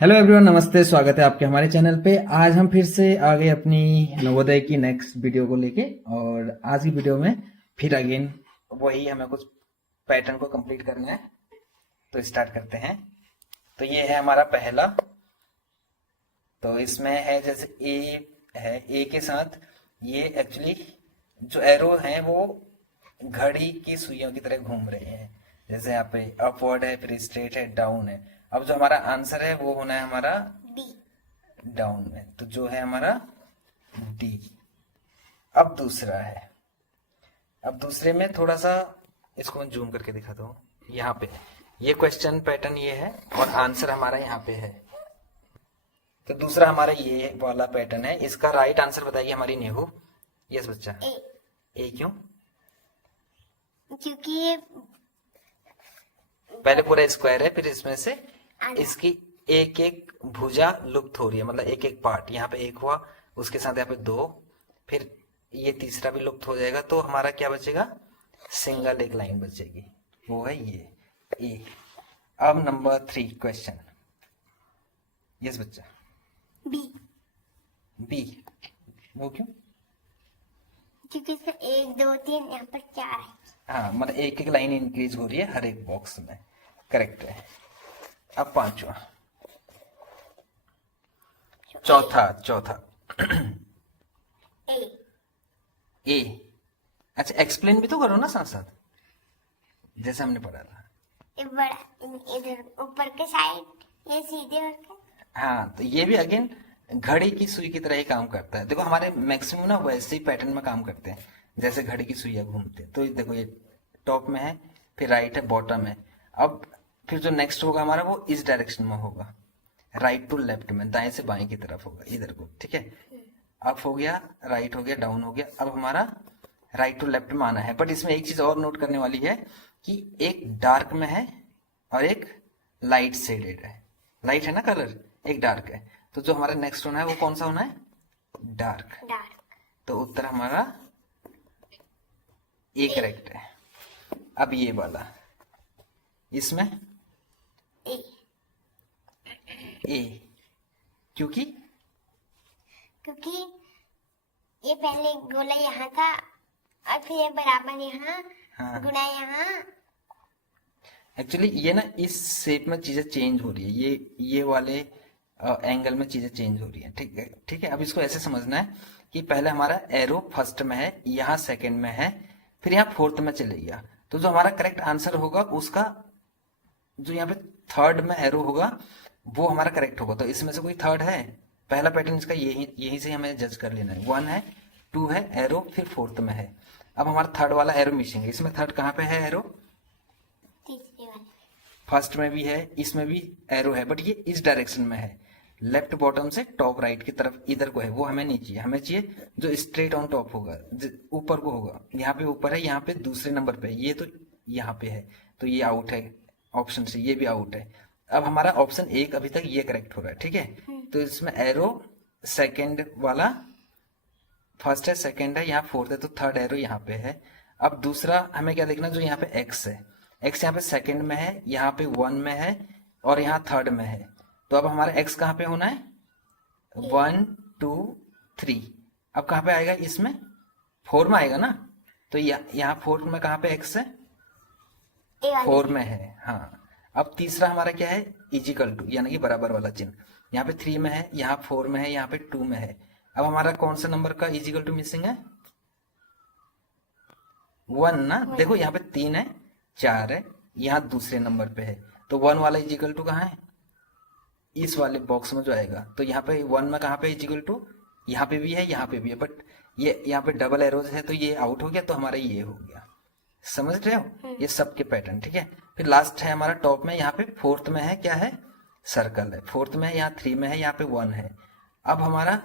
Hello everyone, नमस्ते। स्वागत है आपके हमारे चैनल पे। आज हम फिर से आ गए अपनी नवोदय की नेक्स्ट वीडियो को लेके। और आज की वीडियो में फिर अगेन वही हमें कुछ पैटर्न को कंप्लीट करना है, तो स्टार्ट करते हैं। तो ये है हमारा पहला। तो इसमें है जैसे ए है, ए के साथ ये एक्चुअली जो एरो हैं वो घड़ी की सुइयों की तरह घूम रहे हैं। जैसे यहाँ पे अपवर्ड है, फिर स्ट्रेट है, डाउन है। अब जो हमारा आंसर है वो होना है हमारा डी। डाउन में, तो जो है हमारा डी। अब दूसरा है। अब दूसरे में थोड़ा सा इसको मैं जूम करके दिखाता हूँ। यहाँ पे ये क्वेश्चन पैटर्न ये है और आंसर हमारा यहाँ पे है। तो दूसरा हमारा ये वाला पैटर्न है। इसका राइट आंसर बताइए हमारी नेहू। यस बच्चा। ए। ए क्यों? क्योंकि ये पहले पूरा स्क्वायर है, फिर इसमें से आधा। इसकी एक एक भुजा लुप्त हो रही है, मतलब एक एक पार्ट। यहाँ पे एक हुआ, उसके साथ यहाँ पे दो, फिर ये तीसरा भी लुप्त हो जाएगा। तो हमारा क्या बचेगा? सिंगल एक लाइन बचेगी, वो है ये ए। अब नंबर 3 क्वेश्चन। यस बच्चा। बी। बी वो क्यों? क्योंकि इसमें 1 2 3 यहाँ पर 4 है। हाँ, मतलब एक एक लाइन इंक्रीज हो रही है हर एक बॉक्स में। करेक्ट है। अब पांचवा, चौथा ए। ए। अच्छा, एक्सप्लेन भी तो करो ना साथ साथ, जैसे हमने पढ़ा था। ये बड़ा इधर ऊपर के साइड, ये सीधे होकर। हाँ, तो ये भी अगेन घड़ी की सुई की तरह ही काम करता है। देखो हमारे मैक्सिमम ना वैसे ही पैटर्न में काम करते हैं, जैसे घड़ी की सुइयां घूमते हैं। तो ये देखो, ये टॉप में है, फिर राइट है, बॉटम है। अब फिर जो नेक्स्ट होगा हमारा वो इस डायरेक्शन में होगा, राइट टू लेफ्ट में, दाएं से बाएं की तरफ होगा इधर को। ठीक है, अप हो गया, राइट हो गया, डाउन हो गया। अब हमारा राइट टू लेफ्ट में आना है। बट इसमें एक चीज और नोट करने वाली है कि एक डार्क में है और एक लाइट शेडेड है। लाइट है ना कलर, एक डार्क है। तो जो हमारा नेक्स्ट होना है वो कौन सा होना है? डार्क। डार्क। तो उत्तर हमारा ए करेक्ट है। अब ये वाला, इसमें ए। ए क्योंकि क्योंकि ये पहले गोला यहाँ था और फिर ये बराबर यहाँ, हाँ, गुणा यहाँ। एक्चुअली ये ना इस शेप में चीजें चेंज हो रही है। ये वाले एंगल में चीजें चेंज हो रही है। ठीक है, ठीक है। अब इसको ऐसे समझना है कि पहले हमारा एरो फर्स्ट में है, यहाँ सेकंड में है, फिर यहाँ फोर्थ में चले गया। तो जो हमारा करेक्ट आंसर होगा उसका जो यहाँ पे थर्ड में एरो होगा वो हमारा करेक्ट होगा। तो इसमें से कोई थर्ड है? पहला पैटर्न इसका यही से हमें जज कर लेना है। 1 है, 2 है एरो, फिर फोर्थ में है। अब हमारा थर्ड वाला एरो मिसिंग है। इसमें थर्ड कहाँ पे है एरो? तीसरे वाले। फर्स्ट में भी है, इसमें भी एरो है, बट ये इस डायरेक्शन में है, लेफ्ट बॉटम से टॉप राइट की तरफ इधर को है। वो हमें नहीं चाहिए, हमें चाहिए जो स्ट्रेट ऑन टॉप होगा, ऊपर को होगा। यहाँ पे ऊपर है, यहाँ पे दूसरे नंबर पे है, ये तो यहाँ पे है। तो ये आउट है ऑप्शन से, ये भी आउट है। अब हमारा ऑप्शन 1 अभी तक ये करेक्ट हो रहा है। ठीक है, तो इसमें एरो सेकेंड वाला फर्स्ट है, सेकेंड है, यहाँ फोर्थ है, तो थर्ड एरो यहाँ पे है। अब दूसरा हमें क्या देखना, जो यहाँ पे एक्स है, एक्स यहाँ पे सेकंड में है, यहाँ पे 1 में है और यहाँ थर्ड में है। तो अब हमारा एक्स कहाँ पे होना है? 1 2 3। अब कहाँ पे आएगा? इसमें 4 में आएगा ना। तो यहाँ 4 में कहाँ पे एक्स है? ए वाले 4 में है। हाँ, अब तीसरा हमारा क्या है? इजिकल टू, यानी कि बराबर वाला चिन्ह। यहाँ पे 3 में है, यहाँ 4 में है, यहाँ पे 2 में है। अब हमारा कौन सा नंबर का इजिकल टू मिसिंग है? 1 ना। देखो यहाँ पे 3 है, 4 है, यहाँ दूसरे नंबर पे है। तो 1 वाला इजिकल टू कहाँ है? इस वाले बॉक्स में जो आएगा। तो यहाँ पे 1 में कहाँ पे इजिकल टू? यहाँ पे भी है, यहाँ पे भी है, बट ये यहाँ पे डबल एरोज है, तो ये आउट हो गया। तो हमारा ये हो गया। समझ रहे हो? ये सबके पैटर्न। ठीक है, फिर लास्ट है हमारा टॉप में, यहाँ पे फोर्थ में है, क्या है? सर्कल है। फोर्थ में है, यहाँ 3 में है, यहाँ पे 1 है। अब हमारा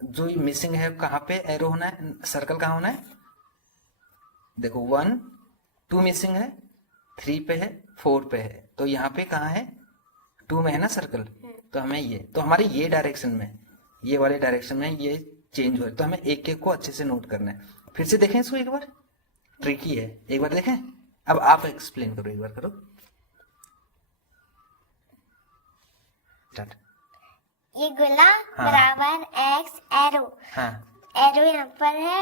जो मिसिंग है कहाँ पे एरो होना है? सर्कल कहाँ होना है? देखो 1 2 मिसिंग है, 3 पे है, 4 पे है। तो यहाँ पे कहाँ है? 2 में है ना सर्कल। तो हमें ये, तो हमारे ये डायरेक्शन में, ये वाले डायरेक्शन में ये चेंज हो रहा है। तो हमें एक एक को अच्छे से नोट करना है। फिर से देखें इसको एक बार, ट्रिकी है, एक बार देखें। अब आप एक्सप्लेन करो, एक बार करो स्टार्ट। ये गोला हाँ। बराबर एक्स एरो, हाँ एरो यहाँ पर है,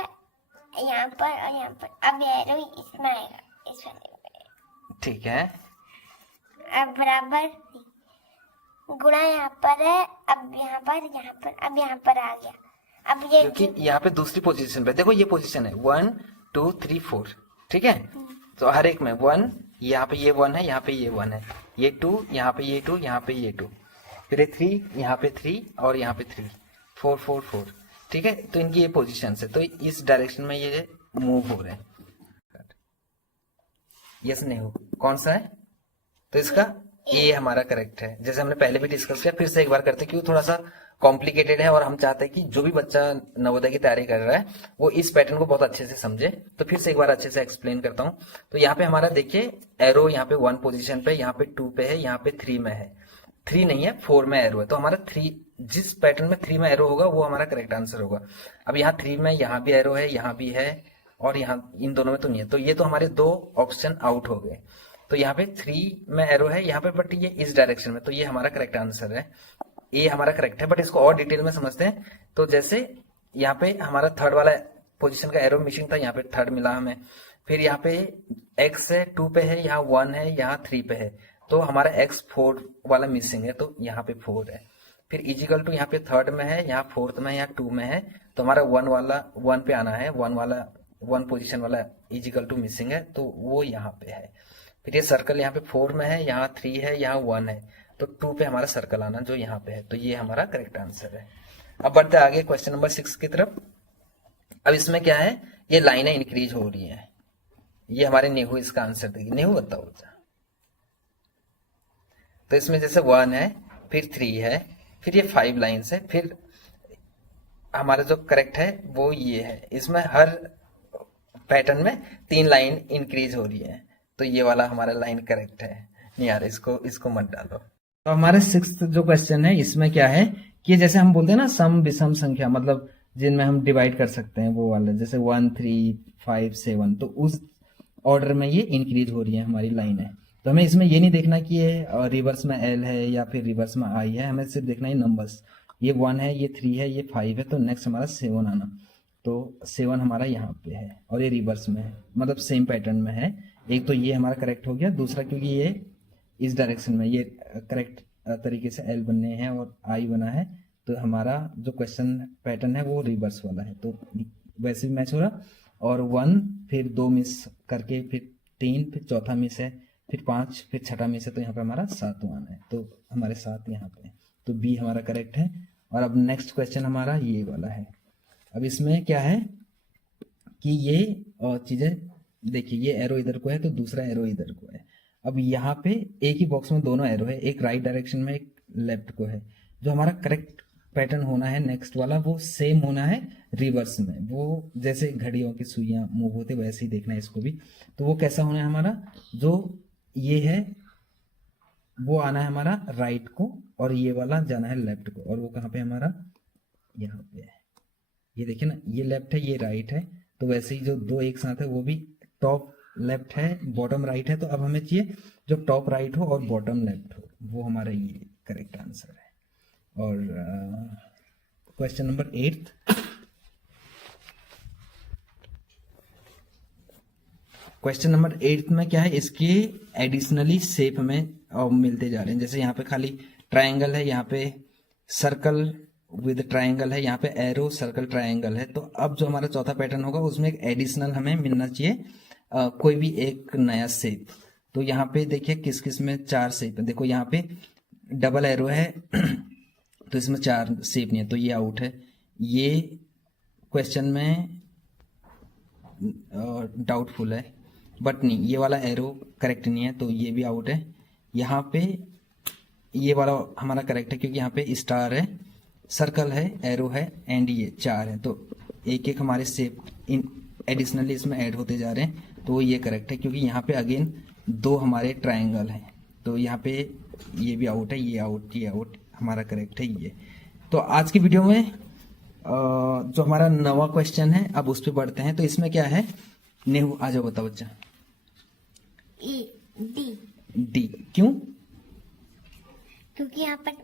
यहाँ पर और यहाँ पर। अब ये एरो इसमें आएगा, इस वाले में। ठीक है। अब बराबर गुणा यहाँ पर है, अब यहाँ पर, यहाँ पर, अब यहाँ पर आ गया। अब ये क्योंकि यहाँ पे दूसरी पोजीशन पे देखो, ये पोजीशन है 1 2 3 4, ठीक है। तो हर एक में 1, यहाँ पे ये 1 है, यहाँ पे ये 1 है, ये 2, यहाँ पे ये 2, यहाँ पे ये 2, फिर ये 3, यहाँ पे 3 और यहाँ पे 3, 4 4 4, ठीक है। तो इनकी ये पोजीशन है, तो इस डायरेक्शन में ये मूव हो रहे हैं। यस नहीं हो, कौन सा है? तो इसका ए हमारा करेक्ट है। जैसे हमने पहले भी डिस्कस किया, फिर से एक बार करते हैं, क्योंकि थोड़ा सा कॉम्प्लिकेटेड है और हम चाहते हैं कि जो भी बच्चा नवोदय की तैयारी कर रहा है वो इस पैटर्न को बहुत अच्छे से समझे। तो फिर से एक बार अच्छे से एक्सप्लेन करता हूँ। तो यहाँ पे हमारा देखिए एरो यहाँ पे 1 पोजीशन पे, यहाँ पे 2 पे है, यहाँ पे 3 में है, 3 नहीं है 4 में एरो है। तो हमारा 3, जिस पैटर्न में 3 में एरो होगा वो हमारा करेक्ट आंसर होगा। अब यहाँ 3 में यहाँ भी एरो है, यहाँ भी है, और यहाँ इन दोनों में तो नहीं है। तो ये तो हमारे 2 ऑप्शन आउट हो गए। तो यहाँ पे 3 में एरो है यहाँ पे, बट ये इस डायरेक्शन में, तो ये हमारा करेक्ट आंसर है। ए हमारा करेक्ट है, बट इसको और डिटेल में समझते हैं। तो जैसे यहाँ पे हमारा थर्ड वाला पोजीशन का एरो मिसिंग था, यहाँ पे थर्ड मिला हमें। फिर यहाँ पे एक्स है 2 पे है, यहाँ 1 है, यहाँ 3 पे है, तो हमारा एक्स 4 वाला मिसिंग है, तो यहाँ पे 4 है। फिर इजिकल टू यहाँ पे थर्ड में है, यहाँ फोर्थ में है, यहाँ 2 में है, तो हमारा 1 वाला 1 पे आना है, 1 वाला 1 पोजीशन वाला इजिकल टू मिसिंग है, तो वो यहाँ पे है। फिर ये सर्कल यहाँ पे 4 में है, यहाँ 3 है, यहाँ 1 है, तो 2 पे हमारा सर्कल आना जो यहाँ पे है। तो ये हमारा करेक्ट आंसर है। अब बढ़ते आगे क्वेश्चन नंबर 6 की तरफ। अब इसमें क्या है, ये लाइनें इंक्रीज हो रही हैं। ये हमारे नेहू इसका आंसर देगी। नेहू बताओ बच्चा। तो इसमें जैसे 1 है, फिर 3 है, फिर ये 5 लाइन्स है, फिर हमारा जो करेक्ट है वो ये है। इसमें हर पैटर्न में 3 लाइन इंक्रीज हो रही है, तो ये वाला हमारा लाइन करेक्ट है। नहीं यार, इसको मत डालो। तो हमारे 6th जो क्वेश्चन है, इसमें क्या है कि जैसे हम बोलते हैं ना सम विषम संख्या, मतलब जिनमें हम डिवाइड कर सकते हैं, वो वाला जैसे 1 3 5 7, तो उस ऑर्डर में ये इंक्रीज हो रही है हमारी लाइन है। तो हमें इसमें ये नहीं देखना कि ये रिवर्स में एल है या फिर रिवर्स में आई है, हमें सिर्फ देखना है नंबर्स। ये 1 है, ये 3 है, ये 5 है, तो नेक्स्ट हमारा 7 आना। तो 7 हमारा यहाँ पे है और ये रिवर्स में है, मतलब सेम पैटर्न में है। एक तो ये हमारा करेक्ट हो गया, दूसरा क्योंकि ये इस डायरेक्शन में ये करेक्ट तरीके से एल बनने हैं और आई बना है, तो हमारा जो क्वेश्चन पैटर्न है वो रिवर्स वाला है, तो वैसे भी मैच हो रहा। और 1 फिर 2 मिस करके, फिर 3, फिर चौथा मिस है, फिर 5, फिर छठा मिस है, तो यहाँ पे हमारा 7 आना है, तो हमारे 7 यहाँ पे है, तो बी हमारा करेक्ट है। और अब नेक्स्ट क्वेश्चन हमारा ये वाला है। अब इसमें क्या है कि ये चीजें देखिए, ये एरो इधर को है तो दूसरा एरो इधर को है। अब यहाँ पे एक ही बॉक्स में दोनों एरो है, एक राइट डायरेक्शन में एक लेफ्ट को है। जो हमारा करेक्ट पैटर्न होना है नेक्स्ट वाला, वो सेम होना है रिवर्स में। वो जैसे घड़ियों की सुइयां मूव होते वैसे ही देखना है इसको भी। तो वो कैसा होना है हमारा, जो ये है वो आना है हमारा राइट को, और ये वाला जाना है लेफ्ट को। और वो कहाँ पे हमारा, यहाँ पे है। ये देखिए ना, ये लेफ्ट है, ये राइट है, तो वैसे ही जो 2 एक साथ है वो भी टॉप लेफ्ट है, बॉटम राइट है। तो अब हमें चाहिए जो टॉप राइट हो और बॉटम लेफ्ट हो, वो हमारा ये करेक्ट आंसर है। और क्वेश्चन नंबर 8, क्वेश्चन नंबर 8 में क्या है, इसके एडिशनली शेप में मिलते जा रहे हैं। जैसे यहाँ पे खाली ट्रायंगल है, यहाँ पे सर्कल विद ट्रायंगल है, यहाँ पे एरो सर्कल ट्रायंगल है। तो अब जो हमारा चौथा पैटर्न होगा उसमें एक एडिशनल हमें मिलना चाहिए, कोई भी एक नया शेप। तो यहाँ पे देखिए किस किस में 4 शेप है। देखो यहाँ पे डबल एरो है तो इसमें 4 शेप नहीं है, तो ये आउट है। ये क्वेश्चन में डाउटफुल है, बट नहीं, ये वाला एरो करेक्ट नहीं है, तो ये भी आउट है। यहाँ पे ये वाला हमारा करेक्ट है, क्योंकि यहाँ पे स्टार है, सर्कल है, एरो है, एंड ये 4 है। तो एक एक हमारे शेप एडिशनली इसमें ऐड होते जा रहे हैं, तो ये करेक्ट है। क्योंकि यहाँ पे अगेन 2 हमारे ट्रायंगल हैं, तो यहाँ पे ये भी आउट है, ये आउट, ये आउट, हमारा करेक्ट है ये। तो आज की वीडियो में जो हमारा 9वां क्वेश्चन है, अब उस पर बढ़ते हैं। तो इसमें क्या है, नेहू आ जाओ, बताओ बच्चा। डी, डी क्यों? क्योंकि यहाँ पर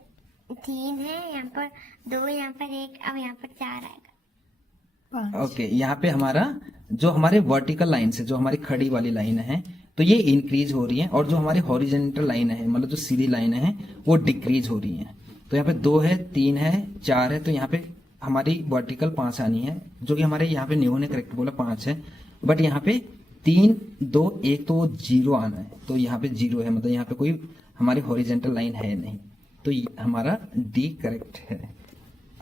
3 है, यहाँ पर 2, यहाँ पर 1, अब यहाँ पर 4 आएगा। ओके यहाँ पे हमारा जो हमारे वर्टिकल लाइन से जो हमारी खड़ी वाली लाइन है तो ये इंक्रीज हो रही है, और जो हमारी हॉरिजेंटल लाइन है मतलब जो सीधी लाइन है वो डिक्रीज हो रही है। तो यहाँ पे 2 है, 3 है, 4 है, तो यहाँ पे हमारी वर्टिकल 5 आनी है, जो कि हमारे यहाँ पे न्यू ने करेक्ट बोला 5 है, बट यहाँ पे 3, 2, 1 तो 0 आना है, तो यहाँ पे 0 है, मतलब यहाँ पे कोई हमारी हॉरिजेंटल लाइन है नहीं, तो हमारा डी करेक्ट है।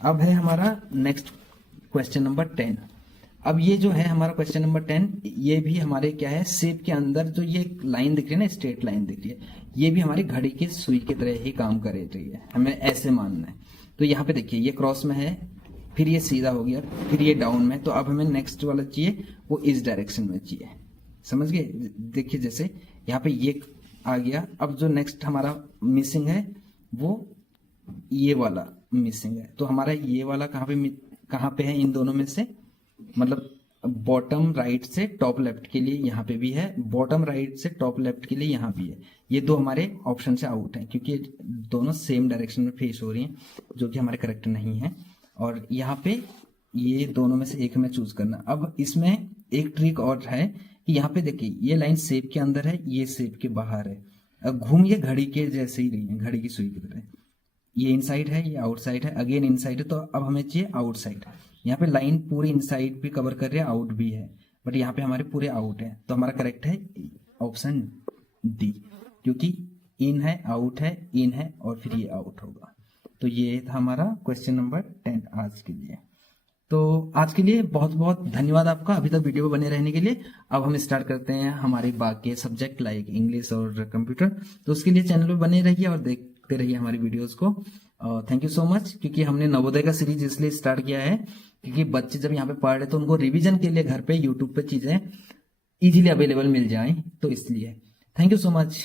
अब है हमारा नेक्स्ट क्वेश्चन नंबर 10। अब ये जो है हमारा क्वेश्चन नंबर 10, ये भी हमारे क्या है, शेप के अंदर जो ये लाइन दिख रही है ना, स्ट्रेट लाइन दिख रही है, ये भी हमारी घड़ी की सुई की तरह ही काम कर रही है, हमें ऐसे मानना है। तो यहाँ पे देखिए ये क्रॉस में है, फिर ये सीधा हो गया, फिर ये डाउन में, तो अब हमें नेक्स्ट वाला चाहिए वो इस डायरेक्शन में चाहिए, समझ गए। देखिए जैसे यहाँ पे ये आ गया, अब जो नेक्स्ट हमारा मिसिंग है वो ये वाला मिसिंग है, तो हमारा ये वाला कहाँ पे है इन दोनों में से, मतलब बॉटम राइट से टॉप लेफ्ट के लिए यहाँ पे भी है, बॉटम राइट से टॉप लेफ्ट के लिए यहाँ भी है, ये दो हमारे ऑप्शन से आउट हैं क्योंकि दोनों सेम डायरेक्शन में फेस हो रही हैं, जो कि हमारे करेक्ट नहीं है। और यहाँ पे ये दोनों में से एक हमें चूज करना। अब इसमें एक ट्रिक और है कि यहाँ पे देखिए ये लाइन शेप के अंदर है, ये शेप के बाहर है, अब घूम ये घड़ी के जैसे ही रही है, घड़ी की सुई की तरह, ये इनसाइड है, ये आउटसाइड है, अगेन इनसाइड है, तो अब हमें चाहिए आउटसाइड। यहाँ पे लाइन पूरी इनसाइड भी कवर कर रही है, आउट भी है, बट यहाँ पे हमारे पूरे आउट है, तो हमारा करेक्ट है ऑप्शन डी, क्योंकि इन है, आउट है, इन है, और फिर ये आउट होगा। तो ये था हमारा क्वेश्चन नंबर 10 आज के लिए। तो आज के लिए बहुत बहुत धन्यवाद आपका अभी तक वीडियो में बने रहने के लिए। अब हम स्टार्ट करते हैं हमारे बाकी सब्जेक्ट लाइक इंग्लिश और कंप्यूटर, तो उसके लिए चैनल पे बने रहिए और देखते रहिए हमारी वीडियोस को। थैंक यू सो मच, क्योंकि हमने नवोदय का सीरीज इसलिए स्टार्ट किया है क्योंकि बच्चे जब यहाँ पे पढ़ रहे तो उनको रिवीजन के लिए घर पे यूट्यूब पे चीजें इजीली अवेलेबल मिल जाएं, तो इसलिए थैंक यू सो मच।